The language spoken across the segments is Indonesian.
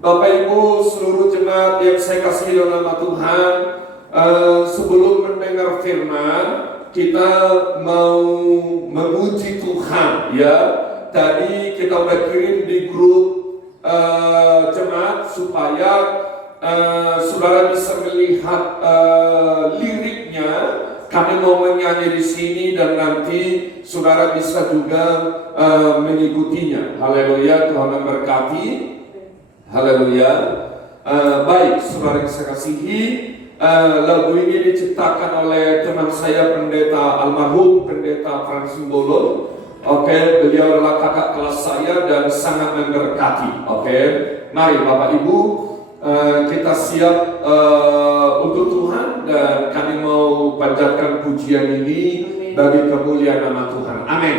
Bapak Ibu seluruh jemaat yang saya kasihi dalam nama Tuhan, sebelum mendengar firman, kita mau memuji Tuhan ya. Tadi kita udah kirim di grup jemaat supaya saudara bisa melihat liriknya. Kami mau menyanyi di sini dan nanti saudara bisa juga mengikutinya. Haleluya, Tuhan memberkati. Haleluya. Baik, saudara yang saya kasihi, lagu ini diciptakan oleh teman saya pendeta almarhum pendeta Frans Simbolon. Oke, beliau adalah kakak kelas saya dan sangat memberkati. Oke, mari Bapak Ibu, kita siap untuk Tuhan dan kami mau panjatkan pujian ini bagi kemuliaan nama Tuhan. Amin.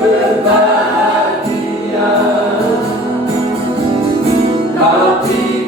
Berbahagia, tapi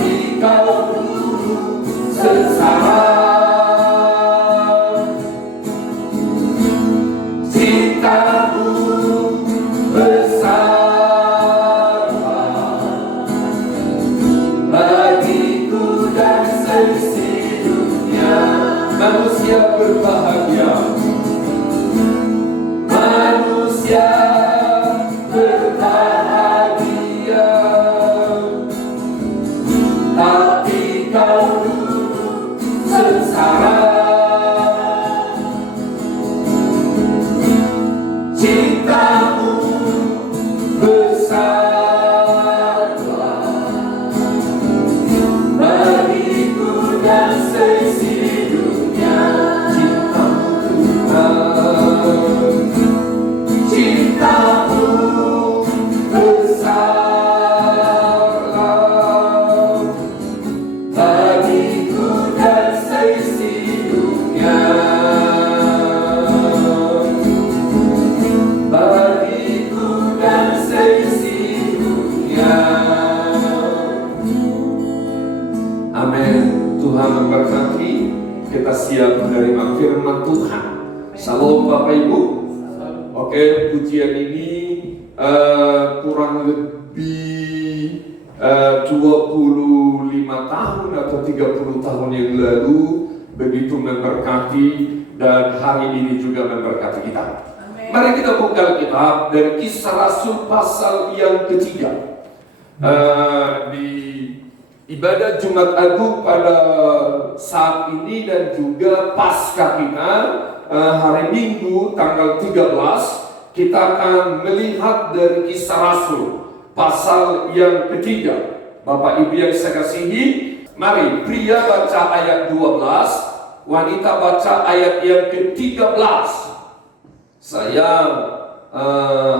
tapi kau dulu sengsara. Cintamu besarlah bagiku dan seisi dunia. Manusia berbahagia, manusia berbahagia, tapi kau dulu sengsara. Cintamu besarlah bagiku dan seisi dunia. Cintamu Tuhan, cintamu besarlah bagiku dan seisi dunia. Bagiku dan seisi dunia. Amin. Tuhan memberkati. Kita siap menerima firman Tuhan. Salam Bapak Ibu. Oke, pujian ini kurang lebih 25 tahun atau 30 tahun yang lalu begitu memberkati, dan hari ini juga memberkati kita. Mari kita buka Alkitab dari Kisah Rasul pasal yang ketiga. Di ibadah Jumat Agung pada saat ini dan juga pasca kita hari Minggu tanggal 13, kita akan melihat dari Kisah Rasul pasal yang ketiga. Bapak Ibu yang saya kasihi, mari pria baca ayat 12, wanita baca ayat yang ke-13. Saya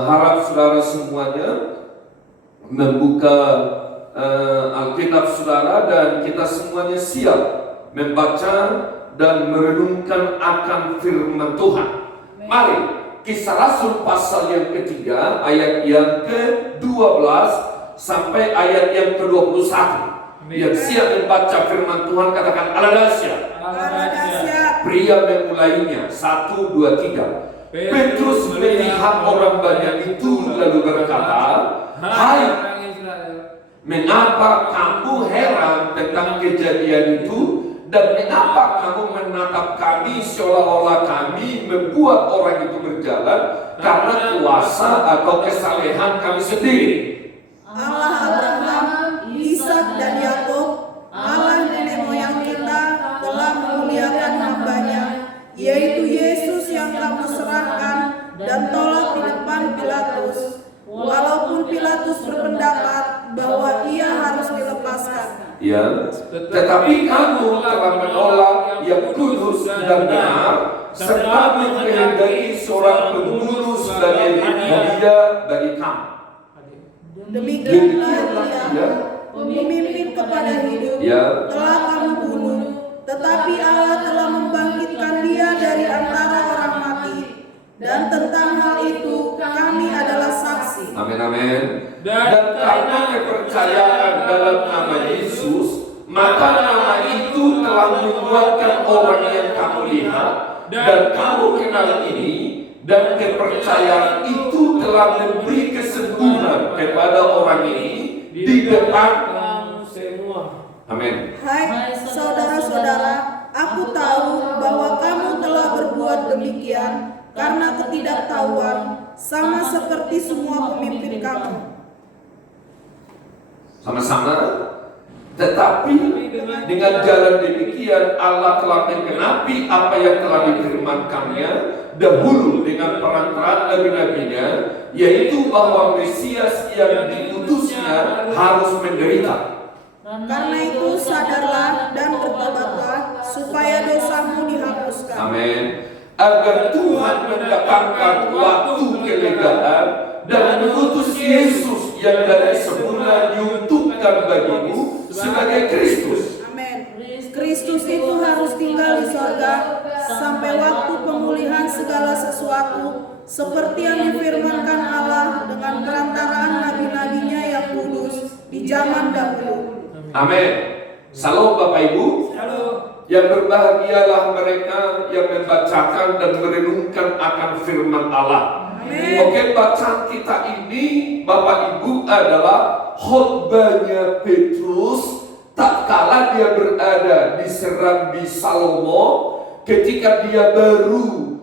harap saudara semuanya membuka Alkitab saudara, dan kita semuanya siap membaca dan merenungkan akan firman Tuhan. Mari, Kisah Rasul pasal yang ketiga ayat yang ke-12 sampai ayat yang ke-21. Yang siap membaca firman Tuhan katakan Aladasia. Pria memulainya. 1, 2, 3. Petrus melihat orang banyak itu lalu berkata, "Hai, mengapa kamu heran tentang kejadian itu? Dan mengapa kamu menatap kami seolah-olah kami membuat orang itu berjalan karena kuasa atau kesalehan kami sendiri? Allah Abraham, Ishak dan Yakub, Allah nenek moyang kita telah memuliakan hamba-Nya, yaitu Yesus yang kamu serahkan dan tolak di depan Pilatus. Walaupun Pilatus berpendapat bahwa ia harus dilepaskan. Ya, tetapi kamu telah menolak yang kudus dan benar, serta menghendaki seorang pembunuh sebagai hadiah bagi kamu." Demikianlah ia, pemimpin kepada hidup, telah kamu bunuh, tetapi Allah telah membangkitkan dia dari antara orang mati. Dan tentang hal itu kami adalah saksi. Amin, amin. Dan karena kepercayaan dalam nama Yesus, maka nama itu telah menguatkan orang yang kamu lihat dan kamu kenal ini, dan kepercayaan itu telah memberi kesembuhan kepada orang ini di depan kamu semua. Amin. Hai saudara-saudara, aku tahu bahwa kamu telah berbuat demikian karena ketidaktahuan, sama seperti semua pemimpin kamu. Sama-sama. Tetapi dengan jalan demikian Allah telah menggenapi apa yang telah difirmankannya dahulu dengan perantaraan nabi-nabinya, yaitu bahwa Mesias yang diutusnya harus menderita. Karena itu sadarlah dan bertobatlah supaya dosamu dihapuskan. Amin. Agar Tuhan mendatangkan waktu kelegaan dan mengutus Yesus yang dari semula diuntukkan bagimu sebagai Kristus. Amin. Kristus itu harus tinggal di sorga sampai waktu pemulihan segala sesuatu, seperti yang difirmankan Allah dengan perantaraan nabi-nabinya yang kudus di zaman dahulu. Amin. Salam Bapak Ibu. Yang berbahagialah mereka yang membacakan dan merenungkan akan firman Allah. Oke, bacaan kita ini Bapak Ibu adalah khotbahnya Petrus tatkala dia berada di Serambi Salomo ketika dia baru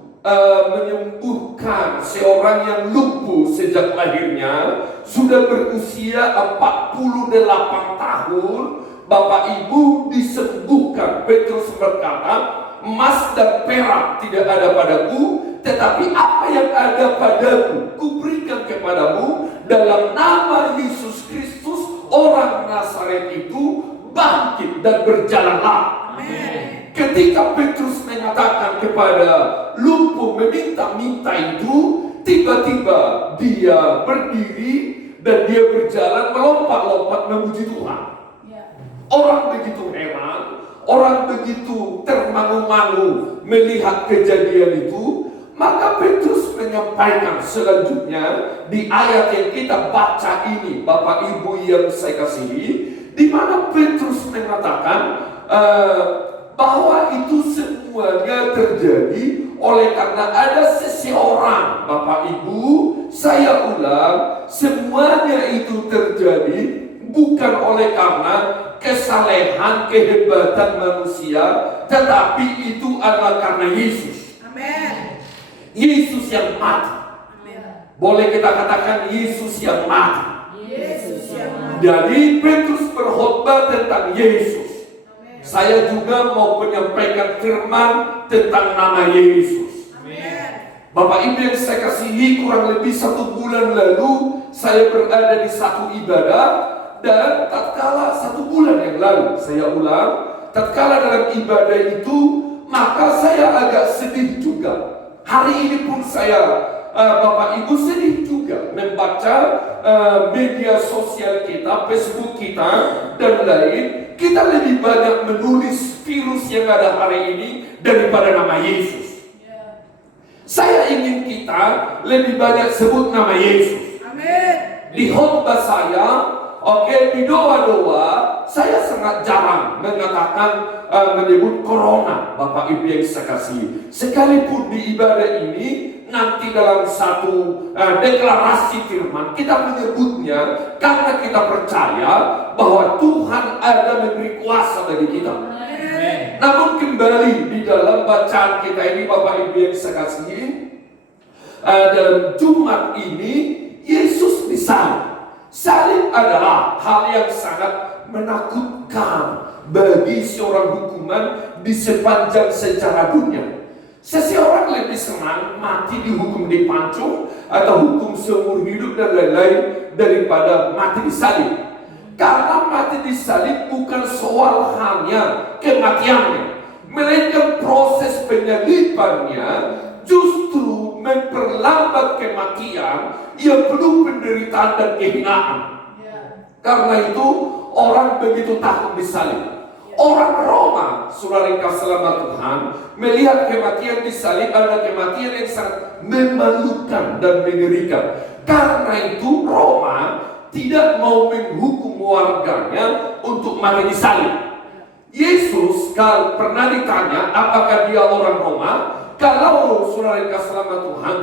menyembuhkan seorang yang lumpuh sejak lahirnya, sudah berusia 48 tahun. Bapak Ibu disembuhkan. Petrus berkata, emas dan perak tidak ada padaku, tetapi apa yang ada padaku kuberikan kepadamu. Dalam nama Yesus Kristus orang Nazaret itu bangkit dan berjalanlah. Amen. Ketika Petrus mengatakan kepada lumpuh meminta-minta itu, tiba-tiba dia berdiri dan dia berjalan melompat-lompat memuji Tuhan. Orang begitu heran, orang begitu termangu-mangu melihat kejadian itu. Maka Petrus menyampaikan selanjutnya di ayat yang kita baca ini, Bapak Ibu yang saya kasihi, di mana Petrus mengatakan bahwa itu semuanya terjadi oleh karena ada seseorang. Bapak Ibu, saya ulang, semuanya itu terjadi bukan oleh karena kesalehan, kehebatan manusia, tetapi itu adalah karena Yesus. Amin. Yesus yang mati. Amin. Boleh kita katakan Yesus yang mati. Yesus yang mati. Jadi Petrus berkhotbah tentang Yesus. Amin. Saya juga mau menyampaikan firman tentang nama Yesus. Amin. Bapak Ibu yang saya kasihi, kurang lebih 1 bulan lalu saya berada di satu ibadah. Dan tatkala 1 bulan yang lalu, saya ulang, tatkala dalam ibadah itu, maka saya agak sedih juga. Hari ini pun saya, Bapak Ibu, sedih juga membaca media sosial kita, Facebook kita, dan lain. Kita lebih banyak menulis virus yang ada hari ini daripada nama Yesus. Saya ingin kita lebih banyak sebut nama Yesus. Amin. Di khotbah saya, di doa-doa, saya sangat jarang mengatakan menyebut corona, Bapak Ibu yang saya kasihi. Sekalipun di ibadah ini, nanti dalam satu deklarasi firman, kita menyebutnya karena kita percaya bahwa Tuhan ada memberi kuasa bagi kita. Amin. Namun kembali di dalam bacaan kita ini, Bapak Ibu yang saya kasihi, dalam Jumat ini, Yesus disalib. Salib adalah hal yang sangat menakutkan bagi seorang hukuman di sepanjang sejarah dunia. Seseorang lebih senang mati dihukum di pancung atau hukum seumur hidup dan lain-lain daripada mati disalib. Karena mati disalib bukan soal hanya kematiannya, melainkan proses penyalibannya justru memperlambat kematian yang penuh penderitaan dan kehinaan. Karena itu orang begitu takut disalib. Orang Roma, saudara yang selamat Tuhan, melihat kematian disalib adalah kematian yang sangat memalukan dan mengerikan. Karena itu Roma tidak mau menghukum warganya untuk mati disalib. Yesus kalau pernah ditanya apakah dia orang Roma, kalau saudara yang selamat Tuhan,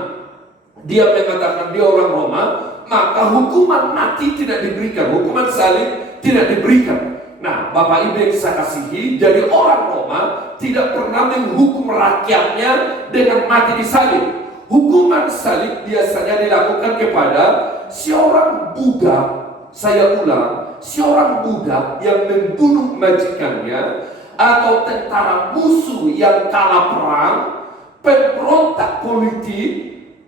dia mengatakan dia orang Roma, maka hukuman mati tidak diberikan, hukuman salib tidak diberikan. Nah, Bapak Ibu yang saya kasihi, jadi orang Roma tidak pernah menghukum rakyatnya dengan mati disalib. Hukuman salib biasanya dilakukan kepada seorang budak, saya ulang, seorang budak yang membunuh majikannya, atau tentara musuh yang kalah perang, pemberontak politik,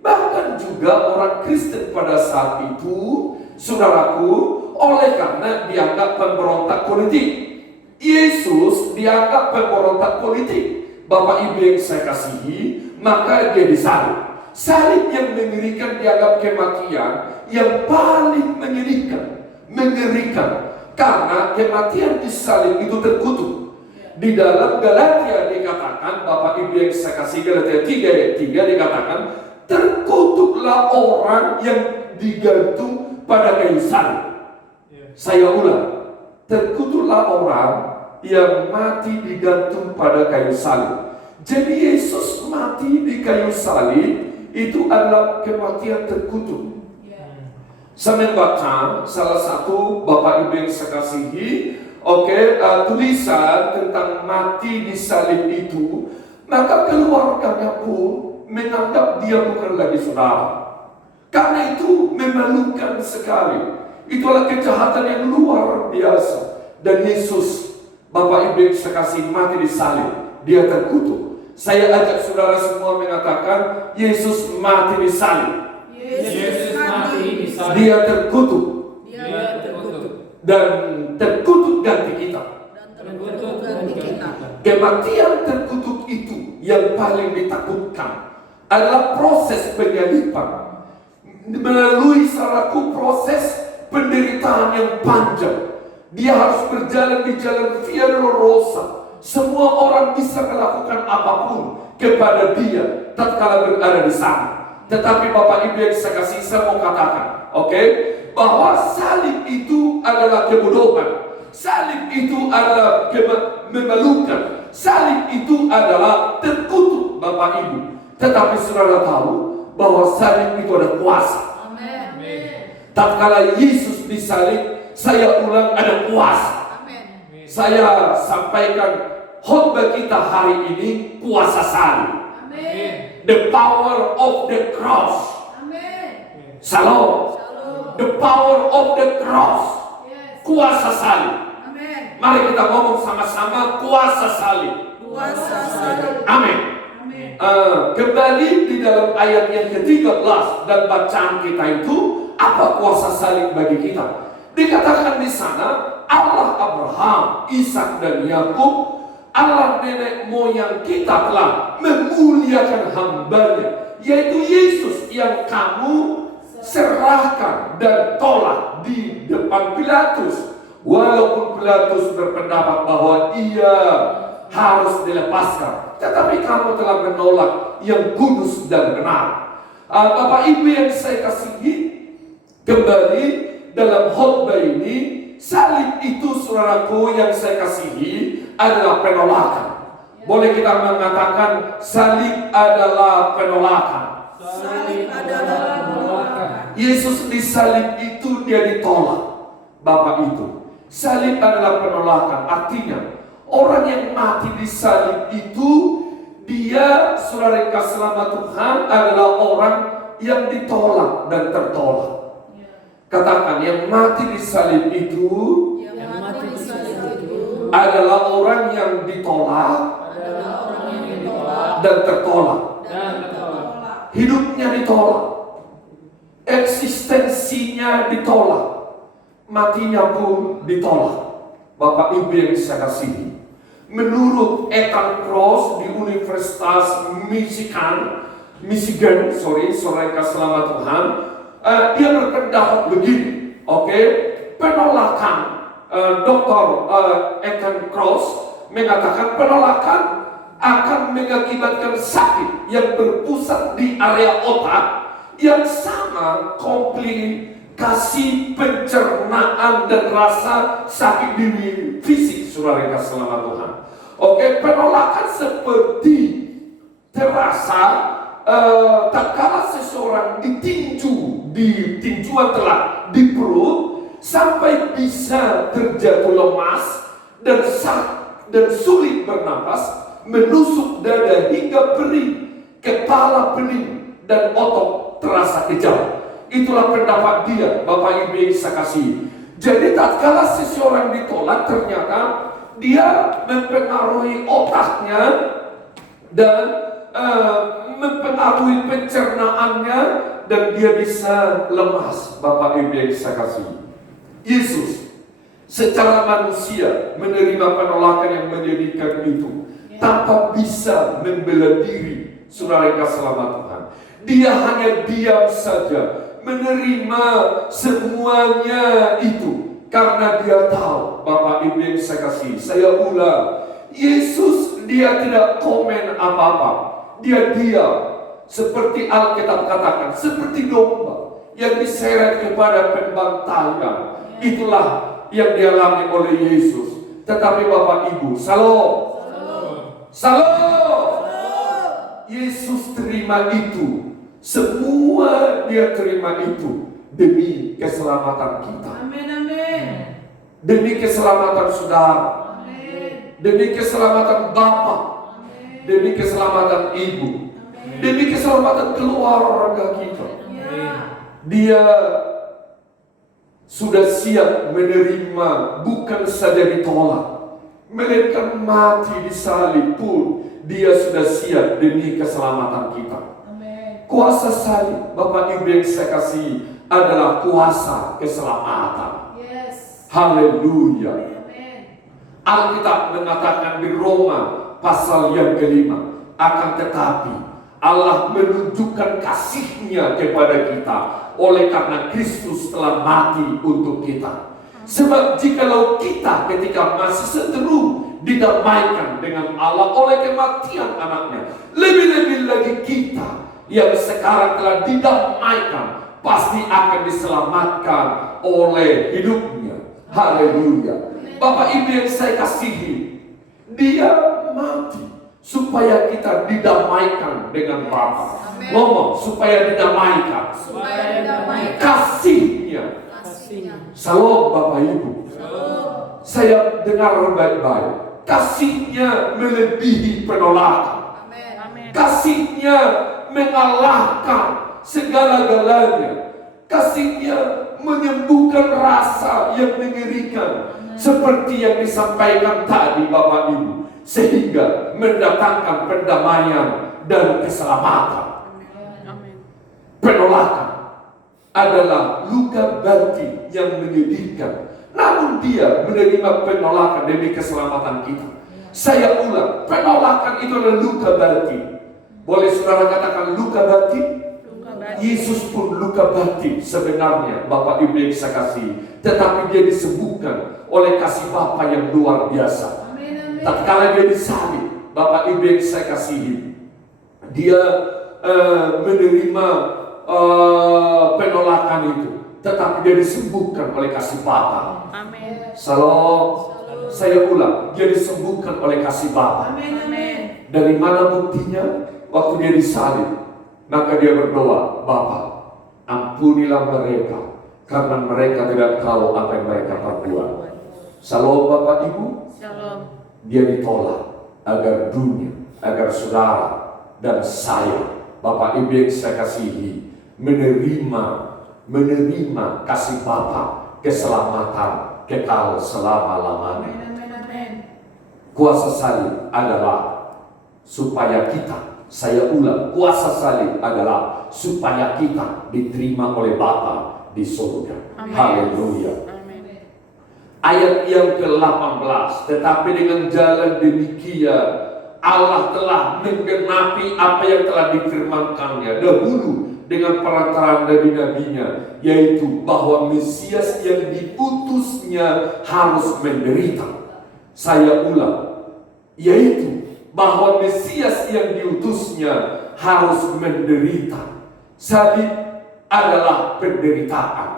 bahkan juga orang Kristen pada saat itu, saudaraku, oleh karena dianggap pemberontak politik. Yesus dianggap pemberontak politik. Bapak Ibu yang saya kasihi, maka dia disalib. Salib yang mengerikan dianggap kematian yang paling mengerikan. Karena kematian disalib itu terkutuk. Di dalam Galatia dikatakan, Bapak Ibu yang saya kasih, Galatia 3 ayat 3 dikatakan, terkutuklah orang yang digantung pada kayu salib. Saya ulang, terkutuklah orang yang mati digantung pada kayu salib. Jadi Yesus mati di kayu salib itu adalah kematian terkutuk. Saya membaca salah satu Bapak Ibu yang saya kasihi, tulisan tentang mati di salib itu, maka keluarganya pun menganggap dia bukan lagi saudara. Karena itu memalukan sekali. Itulah kejahatan yang luar biasa. Dan Yesus, Bapak Ibu yang saya kasih, mati di salib. Dia terkutuk. Saya ajak saudara semua mengatakan, Yesus mati di salib. Yesus mati di salib. Dia terkutuk. Dia terkutuk. Dan terkutuk ganti kita. Terkutuk ganti kita. Kematian terkutuk itu yang paling ditakutkan adalah proses penyaliban. Melalui satu proses penderitaan yang panjang. Dia harus berjalan di jalan Via Dolorosa. Semua orang bisa melakukan apapun kepada dia tatkala berada di sana. Tetapi Bapak Ibu yang saya kasih, saya mau katakan, bahwa salib itu adalah kebodohan. Salib itu adalah memalukan. Salib itu adalah terkutuk, Bapak Ibu. Tetapi saudara tahu bahwa salib itu ada kuasa. Amin. Tatkala Yesus disalib, saya ulang, ada kuasa. Amin. Saya sampaikan khotbah kita hari ini, kuasa salib. Amin. The power of the cross. Amin. Shalom. The power of the cross. Yes. Kuasa salib. Amin. Mari kita ngomong sama-sama, kuasa salib. Kuasa salib. Amin. Amin. Kembali di dalam ayat yang ke-13 dan bacaan kita itu, apa kuasa salib bagi kita? Dikatakan di sana, Allah Abraham, Ishak dan Yakub, Allah nenek moyang kita telah memuliakan hambanya, yaitu Yesus yang kamu serahkan dan tolak di depan Pilatus. Walaupun Pilatus berpendapat bahwa ia harus dilepaskan, tetapi kamu telah menolak yang kudus dan benar. Bapak Ibu yang saya kasihi, kembali dalam khotbah ini, salib itu saudaraku yang saya kasihi adalah penolakan. Boleh kita mengatakan salib adalah penolakan. Salib adalah penolakan. Yesus disalib itu dia ditolak, Bapak itu. Salib adalah penolakan. Artinya orang yang mati di salib itu, dia saudara kasih selamat Tuhan adalah orang yang ditolak dan tertolak. Katakan, yang mati di salib itu, Yang mati di salib itu adalah orang yang ditolak adalah orang yang ditolak dan tertolak. dan tertolak. Hidupnya ditolak, eksistensinya ditolak, matinya pun ditolak. Bapak Ibu yang saya kasihi, menurut Ethan Kross di Universitas Michigan, saudara kasih selamat Tuhan, dia berpendapat begini, penolakan, Dr. Ethan Kross mengatakan penolakan akan mengakibatkan sakit yang berpusat di area otak yang sama komplikasi pencernaan dan rasa sakit di fisik, saudara kasih selamat Tuhan. Penolakan seperti terasa tatkala seseorang ditinju di tinjuan telak di perut sampai bisa terjatuh lemas dan sulit bernapas, menusuk dada hingga perih, kepala pening dan otot terasa kejang. Itulah pendapat dia, Bapak Ibu yang saya kasih. Jadi tatkala seseorang ditolak, ternyata dia mempengaruhi otaknya dan mempengaruhi pencernaannya dan dia bisa lemas. Bapak Ibu yang saya kasih, Yesus secara manusia menerima penolakan yang menyedihkan itu tanpa bisa membela diri, saudara kasih selamat Tuhan. Dia hanya diam saja menerima semuanya itu karena dia tahu. Bapak Ibu yang saya kasih, saya ulang, Yesus dia tidak komen apa-apa. Dia diam, seperti Alkitab katakan, seperti domba yang diseret kepada pembantaian. Itulah yang dialami oleh Yesus. Tetapi Bapak Ibu, Shalom. Yesus terima itu. Semua dia terima itu demi keselamatan kita. Demi keselamatan saudara. Demi keselamatan Bapak. Demi keselamatan Ibu. Demi keselamatan keluarga kita. Dia sudah siap menerima, bukan saja ditolak, melainkan mati di salib pun dia sudah siap demi keselamatan kita. Kuasa salib, Bapak Ibu yang saya kasih, adalah kuasa keselamatan. Haleluya. Alkitab mengatakan di Roma pasal yang kelima, akan tetapi Allah menunjukkan kasih-Nya kepada kita oleh karena Kristus telah mati untuk kita. Sebab jikalau kita ketika masih seteru didamaikan dengan Allah oleh kematian anaknya, lebih-lebih lagi kita yang sekarang telah didamaikan pasti akan diselamatkan oleh hidupnya. Haleluya. Bapak Ibu yang saya kasihi, dia mati supaya kita didamaikan dengan Bapa. Ngomong, supaya didamaikan. Kasih-Nya. Shalom Bapak Ibu. Saya dengar baik-baik. Kasih-Nya melebihi penolakan. Kasih-Nya mengalahkan segala-galanya. Kasih-Nya menyembuhkan rasa yang mengerikan, seperti yang disampaikan tadi Bapak Ibu, sehingga mendatangkan pendamaian dan keselamatan. Penolakan adalah luka batin yang menyedihkan, namun dia menerima penolakan demi keselamatan kita. Saya ulang, penolakan itu adalah luka batin. Boleh saudara katakan luka batin? Yesus pun luka batin sebenarnya, Bapak Ibu yang saya kasih, tetapi dia disembuhkan oleh kasih Bapa yang luar biasa. Tatkala dia disalib, Bapak Ibu yang saya kasihi, dia menerima penolakan itu, tetapi dia disembuhkan oleh kasih Bapa. Shalom. Saya ulang, dia disembuhkan oleh kasih Bapa. Dari mana buktinya? Waktu dia disalib, maka dia berdoa, Bapa, ampunilah mereka, karena mereka tidak tahu apa yang mereka perbuat. Shalom Bapak Ibu. Dia ditolak agar dunia, agar saudara dan saya, Bapak Ibu yang saya kasihi, menerima kasih Bapa, keselamatan kekal selama-lamanya. Kuasa salib adalah supaya kita, saya ulang, kuasa salib adalah supaya kita diterima oleh Bapa di surga. Haleluya. Ayat yang ke-18, tetapi dengan jalan demikian Allah telah menggenapi apa yang telah difirmankannya dahulu dengan perantaraan nabi-nabinya, yaitu bahwa Mesias yang diutusnya harus menderita. Saya ulang, yaitu bahwa Mesias yang diutusnya harus menderita. Salib adalah penderitaan.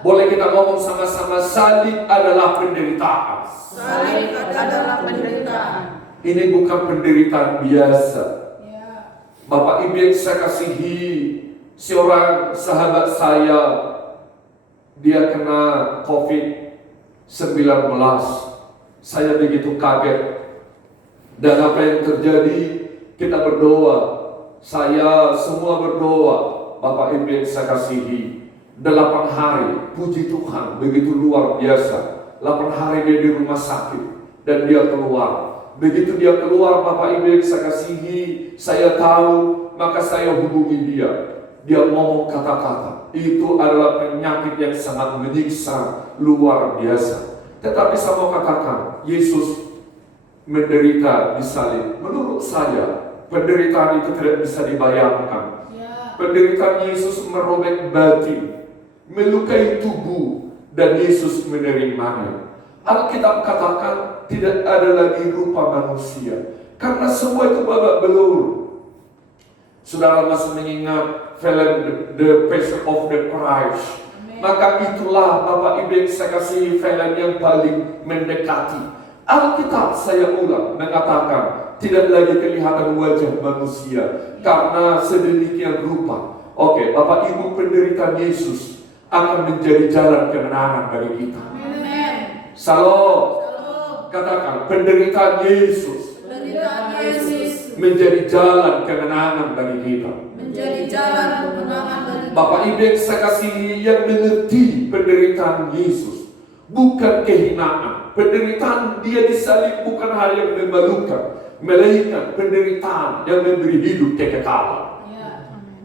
Boleh kita ngomong sama-sama, salib adalah penderitaan. Salib adalah penderitaan. Ini bukan penderitaan biasa. Bapak Ibu yang saya kasihi, seorang sahabat saya, dia kena COVID-19. Saya begitu kaget. Dan apa yang terjadi, kita berdoa. Saya semua berdoa. Bapak Ibu yang saya kasihi, 8 hari, puji Tuhan, begitu luar biasa. 8 hari dia di rumah sakit dan dia keluar. Begitu dia keluar, Bapak Ibu yang saya kasihi, saya tahu, maka saya hubungi dia. Dia ngomong kata-kata, itu adalah penyakit yang sangat menyiksa, luar biasa. Tetapi saya mau katakan, Yesus menderita di salib. Menurut saya, penderitaan itu tidak bisa dibayangkan. Penderitaan Yesus merobek batin, melukai tubuh, dan Yesus menerimanya. Alkitab katakan tidak ada lagi rupa manusia, karena semua itu babak belur. Saudara masih mengingat film The Passion of the Christ. Maka itulah Bapak Ibu yang saya kasih film yang paling mendekati. Alkitab, saya ulang, mengatakan tidak lagi kelihatan wajah manusia karena sedemikian rupa. Oke, Bapak Ibu, penderitaan Yesus akan menjadi jalan kemenangan bagi kita. Amin. Salam. Katakan, penderitaan Yesus menjadi jalan kemenangan bagi kita. Menjadi jalan kemenangan bagi kita. Bapak Ibu yang saya kasih, yang mengerti penderitaan Yesus bukan kehinaan. Penderitaan dia disalib bukan hal yang memalukan, melainkan penderitaan yang memberi hidup kekekalan.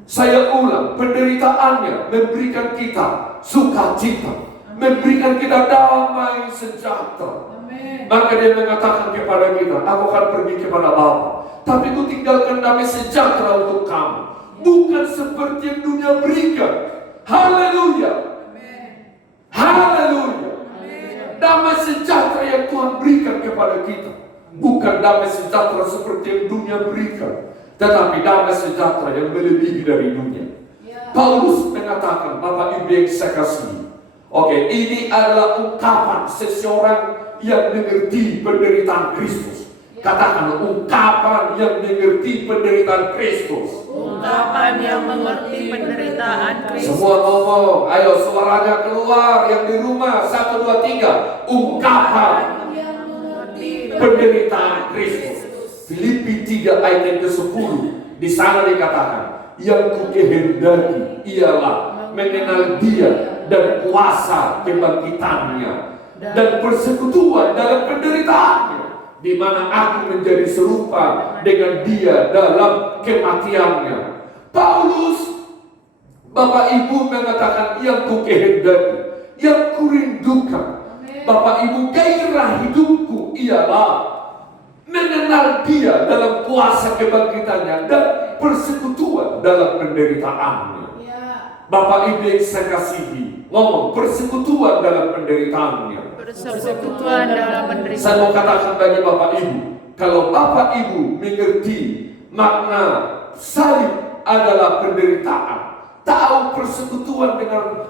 Saya ulang, penderitaannya memberikan kita sukacita, memberikan kita damai sejahtera. Maka dia mengatakan kepada kita, aku akan pergi kepada Bapa, tapi ku tinggalkan damai sejahtera untuk kamu, bukan seperti yang dunia berikan. Haleluya. Haleluya. Damai sejahtera yang Tuhan berikan kepada kita bukan damai sejahtera seperti yang dunia berikan, tetapi damai sejahtera yang melebihi dari dunia. Paulus mengatakan, Bapak Ibu yang saya kasih, oke, ini adalah ungkapan seseorang yang mengerti penderitaan Kristus. Katakan, ungkapan yang mengerti penderitaan Kristus. Ungkapan yang mengerti penderitaan Kristus. Semua ngomong, ayo suaranya keluar yang di rumah. 1, 2, 3. Ungkapan yang mengerti penderitaan Kristus. Filipi 3 ayat yang ke-10. Di sana dikatakan, yang kukehendaki ialah mengenal Dia dan kuasa kebangkitannya dan persekutuan dalam penderitaannya, di mana aku menjadi serupa dengan Dia dalam kematiannya. Paulus, Bapak Ibu mengatakan yang kukehendaki, yang kurindukan. Bapak Ibu, gairah hidupku ialah mengenal Dia dalam kuasa kebangkitannya dan persekutuan dalam penderitaannya. Bapak Ibu yang saya kasihi, ngomong persekutuan dalam penderitaannya. Persekutuan dalam penderitaan. Saya mau katakan bagi Bapak Ibu, kalau Bapak Ibu mengerti makna salib adalah penderitaan, tahu persekutuan dengan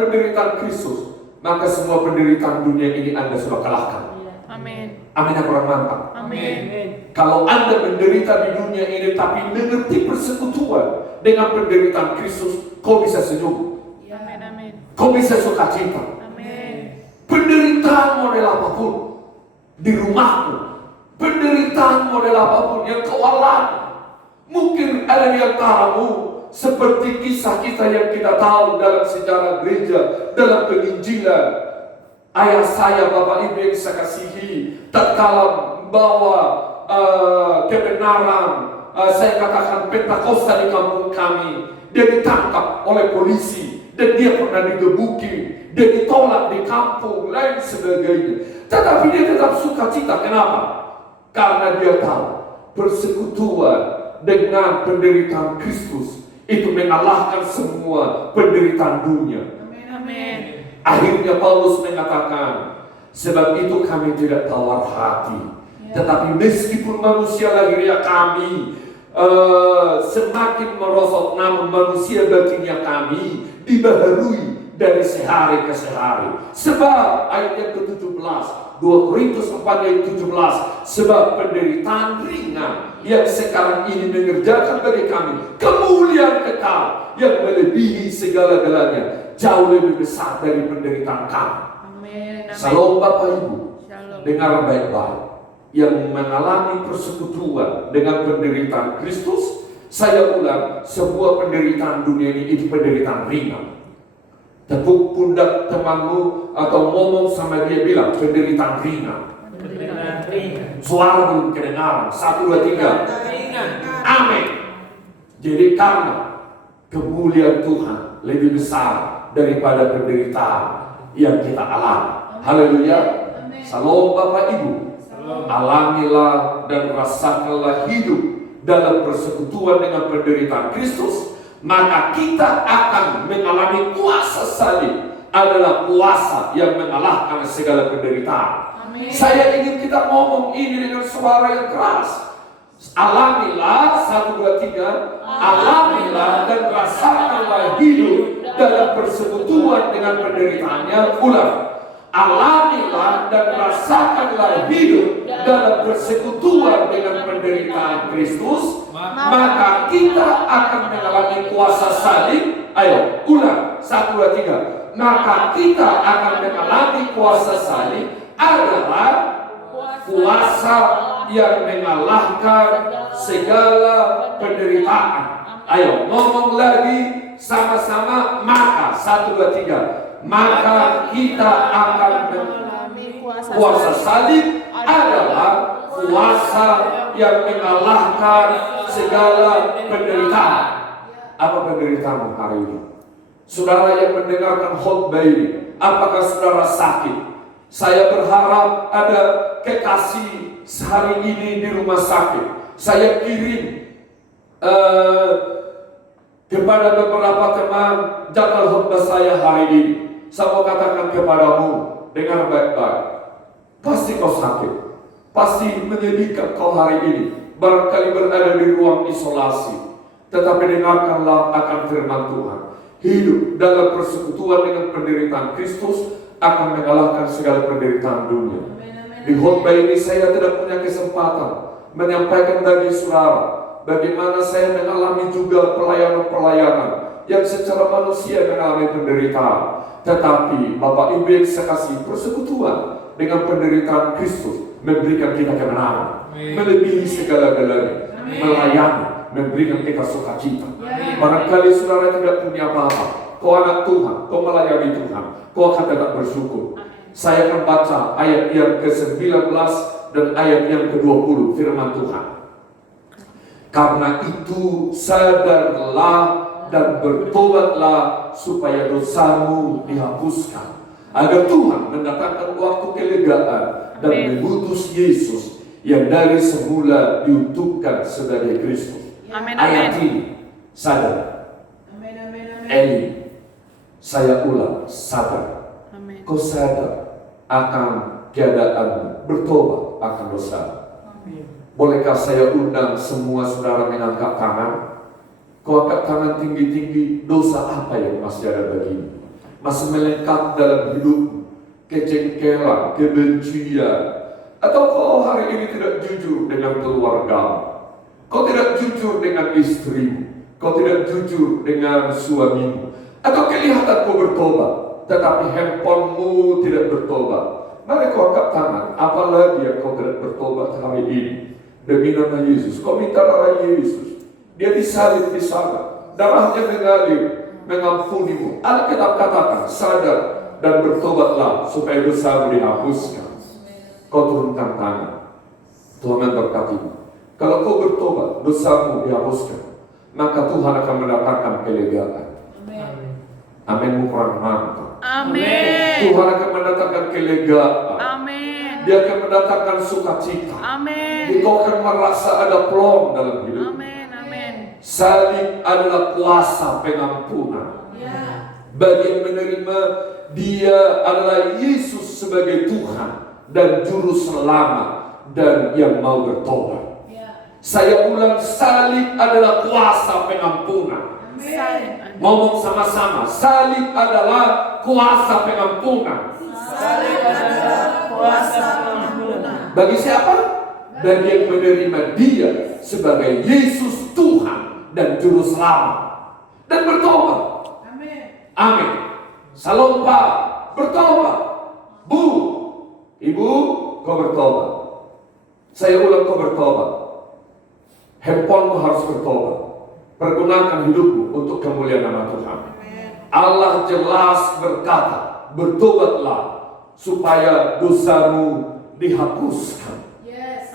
penderitaan Kristus, maka semua penderitaan dunia ini Anda sudah kalahkan. Amin. Amin yang kurang mantap. Amin. Kalau Anda menderita di dunia ini tapi mengerti persekutuan dengan penderitaan Kristus, kau bisa senyum. Amin. Amin. Kau bisa sukacita. Amin. Penderitaan model apapun di rumahmu, penderitaan model apapun yang kau alami, mungkin ada di antaramu seperti kisah kita yang kita tahu dalam sejarah gereja, dalam penginjilan. Ayah saya, Bapak Ibu yang saya kasihi, tatkala membawa kebenaran, saya katakan Pentakosta di kampung kami, dia ditangkap oleh polisi dan dia pernah digebuki, dia ditolak di kampung lain sebagainya. Tetapi dia tetap sukacita. Kenapa? Karena dia tahu persekutuan dengan penderitaan Kristus itu mengalahkan semua penderitaan dunia. Amin. Akhirnya Paulus mengatakan, sebab itu kami tidak tawar hati, tetapi meskipun manusia lahirnya kami semakin merosot, namun manusia batinnya kami dibaharui dari sehari ke sehari. Sebab ayat yang ke-17, 2 Korintus 4 ayat 17, sebab penderitaan ringan yang sekarang ini mengerjakan bagi kami kemuliaan kekal yang melebihi segala-galanya, jauh lebih besar dari penderitaan kami. Amin. Salam Bapak Ibu, Shalom. dengar baik-baik. Yang mengalami persekutuan dengan penderitaan Kristus, saya ulang, sebuah penderitaan dunia ini itu penderitaan ringan. Tepuk pundak temanmu atau ngomong sama dia, bilang penderitaan ringan. Penderitaan ringan. Suara belum kedengaran. 1, 2, 3. Ringan. Amin. Jadi karena kemuliaan Tuhan lebih besar daripada penderitaan yang kita alami. Haleluya. Salam Bapak Ibu. Alamilah dan rasakanlah hidup dalam persekutuan dengan penderitaan Kristus, maka kita akan mengalami kuasa salib, adalah kuasa yang mengalahkan segala penderitaan. Amin. Saya ingin kita ngomong ini dengan suara yang keras. Alamilah, 1, 2, 3. Alamilah dan rasakanlah hidup dalam persekutuan dengan penderitaannya. Ulang. Alamilah dan rasakanlah hidup dalam persekutuan dengan penderitaan Kristus, maka kita akan mengalami kuasa salib. Ayo, ulang. 1, 2, 3. Maka kita akan mengalami kuasa salib adalah kuasa yang mengalahkan segala penderitaan. Ayo, ngomong lagi sama-sama. Maka 1, 2, 3. Maka kita akan mengalami kuasa salib adalah kuasa yang mengalahkan segala penderitaan. Apa penderitaanmu hari ini? Saudara yang mendengarkan khotbah ini, apakah saudara sakit? Saya berharap ada kekasih hari ini di rumah sakit. Saya kirim kepada beberapa teman jadwal khotbah saya hari ini. Saya mau katakan kepadamu, dengar baik-baik. Pasti kau sakit, pasti menyedihkan kau hari ini. Barangkali berada di ruang isolasi, tetapi dengarkanlah akan firman Tuhan. Hidup dalam persekutuan dengan penderitaan Kristus akan mengalahkan segala penderitaan dunia. Di khotbah ini saya tidak punya kesempatan menyampaikan bagi saudara bagaimana saya mengalami juga pelayanan-pelayanan yang secara manusia mengalami penderitaan. Tetapi Bapak Ibu yang saya kasih, persekutuan dengan penderitaan Kristus memberikan kita kemenangan, melebihi segala-galanya, melayani, memberikan kita sukacita. Barangkali saudara tidak punya apa-apa, kau anak Tuhan, kau melayani Tuhan, kau akan tetap bersyukur. Saya akan baca ayat yang ke-19 dan ayat yang ke-20 firman Tuhan. Karena itu sadarlah dan bertobatlah supaya dosamu dihapuskan, agar Tuhan mendatangkan waktu kelegaan dan mengutus Yesus yang dari semula diutuhkan sebagai Kristus. Ayat ini sadar. Eli, saya ulang, sadar. Kau sadar akan keadaanmu, bertobat akan dosa. Bolehkah saya undang semua saudara mengangkat tangan? Kau angkat tangan tinggi-tinggi. Dosa apa yang masih ada bagimu? Masih melekat dalam hidupmu? Kejengkelan, kebencian, atau kau hari ini tidak jujur dengan keluargamu? Kau tidak jujur dengan istrimu? Kau tidak jujur dengan suamimu? Atau kelihatan kau bertobat, tetapi handphonemu tidak bertobat? Mari kau angkat tangan. Apalagi yang kau tidak bertobat hari ini? Demi nama Yesus, kau minta darah Yesus. Dia disalib di sana, darahnya mengalir, mengampunimu. Alkitab katakan, sadar dan bertobatlah supaya dosamu dihapuskan. Kau turunkan tangan, Tuhan memberkatimu. Kalau kau bertobat, dosamu dihapuskan, maka Tuhan akan mendatangkan kelegaan. Amin. Kurang mantap. Amin. Tuhan akan mendatangkan kelegaan. Amin. Dia akan mendatangkan sukacita. Amin. Kau akan merasa ada plong dalam hidup. Amin. Salib adalah kuasa pengampunan. Bagi yang menerima, dia adalah Yesus sebagai Tuhan dan Juru Selamat dan yang mau bertobat. Saya ulang, salib adalah kuasa pengampunan. Ngomong sama-sama, salib adalah kuasa pengampunan. Salib adalah kuasa pengampunan. Bagi siapa? Bagi yang menerima dia sebagai Yesus Tuhan dan Juru Selamat dan bertobat. Amin. Salam Pak, bertobat. Bu, Ibu, kau bertobat. Saya ulang, kau bertobat. Handphonemu harus bertobat. Pergunakan hidupmu untuk kemuliaan nama Tuhan. Allah jelas berkata, bertobatlah supaya dosamu dihapuskan.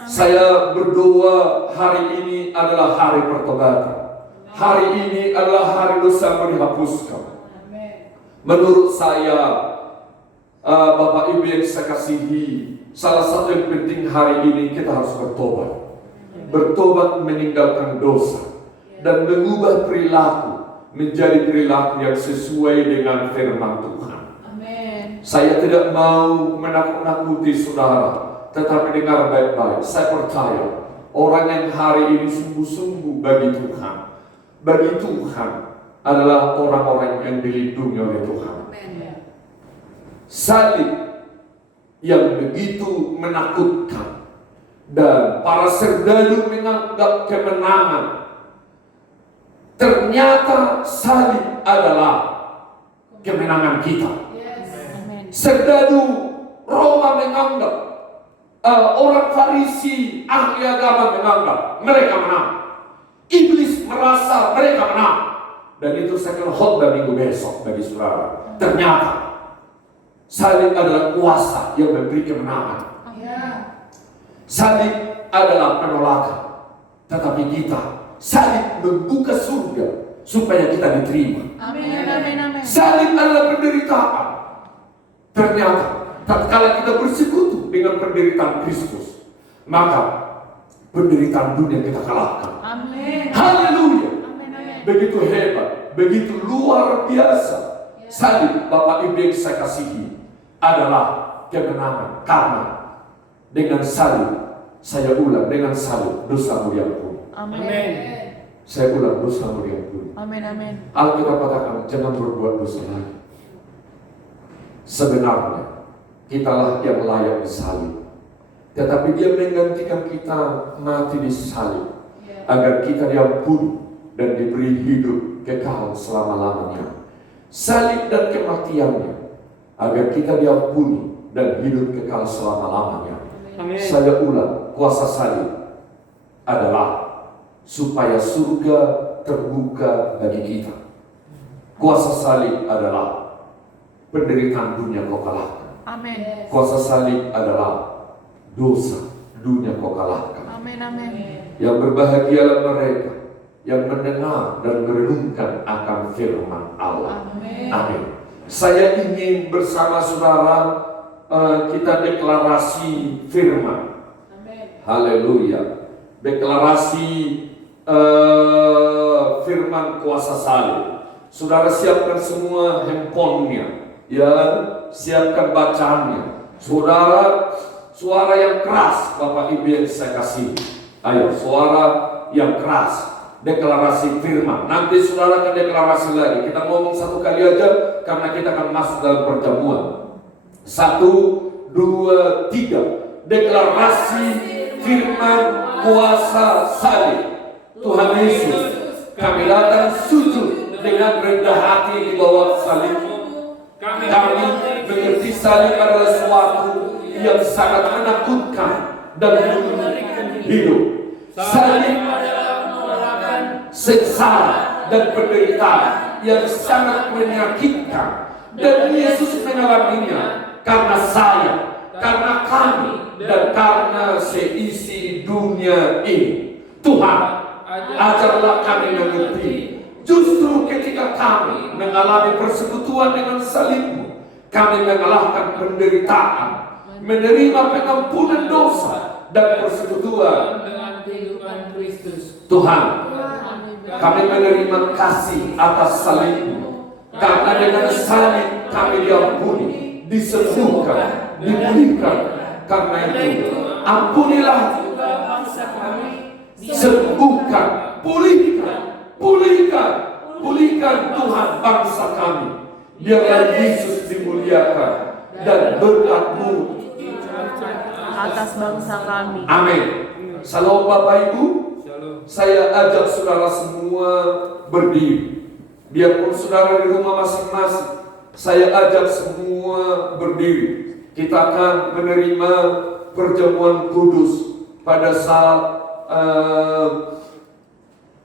Saya berdoa hari ini adalah hari pertobatan. Hari ini adalah hari dosamu dihapuskan. Menurut saya, Bapak Ibu yang saya kasihi, salah satu yang penting hari ini kita harus bertobat. Bertobat meninggalkan dosa dan mengubah perilaku menjadi perilaku yang sesuai dengan firman Tuhan. Saya tidak mau menakut-nakuti saudara, tetapi dengar baik-baik. Saya percaya orang yang hari ini sungguh-sungguh bagi Tuhan adalah orang-orang yang dilindungi oleh Tuhan. Salib yang begitu menakutkan dan para serdadu menganggap kemenangan. Ternyata salib adalah kemenangan kita. Serdadu Roma menganggap, orang Farisi, ahli agama menganggap mereka menang. Iblis merasa mereka menang. Dan itu saya akan khotbah minggu besok bagi saudara. Ternyata salib adalah kuasa yang memberi kemenangan. Salib adalah penolakan. Tetapi kita, salib membuka surga supaya kita diterima. Salib adalah penderitaan. Ternyata tatkala kita bersekutu dengan penderitaan Kristus, maka penderitaan dunia kita kalahkan. Haleluya. Begitu hebat, begitu luar biasa. Salib, Bapak Ibu yang saya kasihi, adalah kemenangan. Karena dengan salib, saya ulang, dengan salib dosamu diampuni. Saya ulang, dosamu diampuni. Alkitab katakan jangan berbuat dosa lagi. Sebenarnya kitalah yang layak disalib, tetapi Dia menggantikan kita mati di salib agar kita diampuni dan diberi hidup kekal selama-lamanya. Salib dan kematiannya agar kita diampuni dan hidup kekal selama-lamanya. Saya ulang, kuasa salib adalah supaya surga terbuka bagi kita. Kuasa salib adalah penderitaan dunia kau kalahkan. Kuasa salib adalah dosa dunia kau kalahkan. Yang berbahagialah mereka yang mendengar dan merenungkan akan firman Allah. Amin. Saya ingin bersama saudara kita deklarasi firman. Haleluya. Deklarasi firman kuasa salib. Saudara siapkan semua handphonenya, ya, siapkan bacaannya. Saudara, suara yang keras, Bapak Ibu yang saya kasih. Ayo, suara yang keras. Deklarasi firman. Nanti saudara akan deklarasi lagi. Kita ngomong satu kali aja karena kita akan masuk dalam perjamuan. 1, 2, 3. Deklarasi firman kuasa salib. Tuhan Yesus, kami datang sujud dengan rendah hati di bawah salib-Mu. Kami mengerti salib adalah sesuatu yang sangat menakutkan dan memberikan hidup. Salib sengsara dan penderitaan yang sangat menyakitkan, dan Yesus mengalaminya karena saya, karena kami, dan karena seisi dunia ini. Tuhan, ajarlah kami mengerti. Justru ketika kami mengalami persekutuan dengan salib-Mu, kami mengalahkan penderitaan, menerima pengampunan dosa dan persekutuan dengan kehidupan Kristus. Tuhan, kami menerima kasih atas salib-Mu, karena dengan salib kami diampuni, disembuhkan, dipulihkan. Karena itu, ampunilah juga bangsa kami, sembuhkan, pulihkan Tuhan bangsa kami. Biarlah Yesus dimuliakan dan berkat-Mu atas bangsa kami. Amin. Salam Bapak Ibu. Saya ajak saudara semua berdiri. Biarpun saudara di rumah masing-masing, saya ajak semua berdiri. Kita akan menerima perjamuan kudus pada saat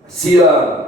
siang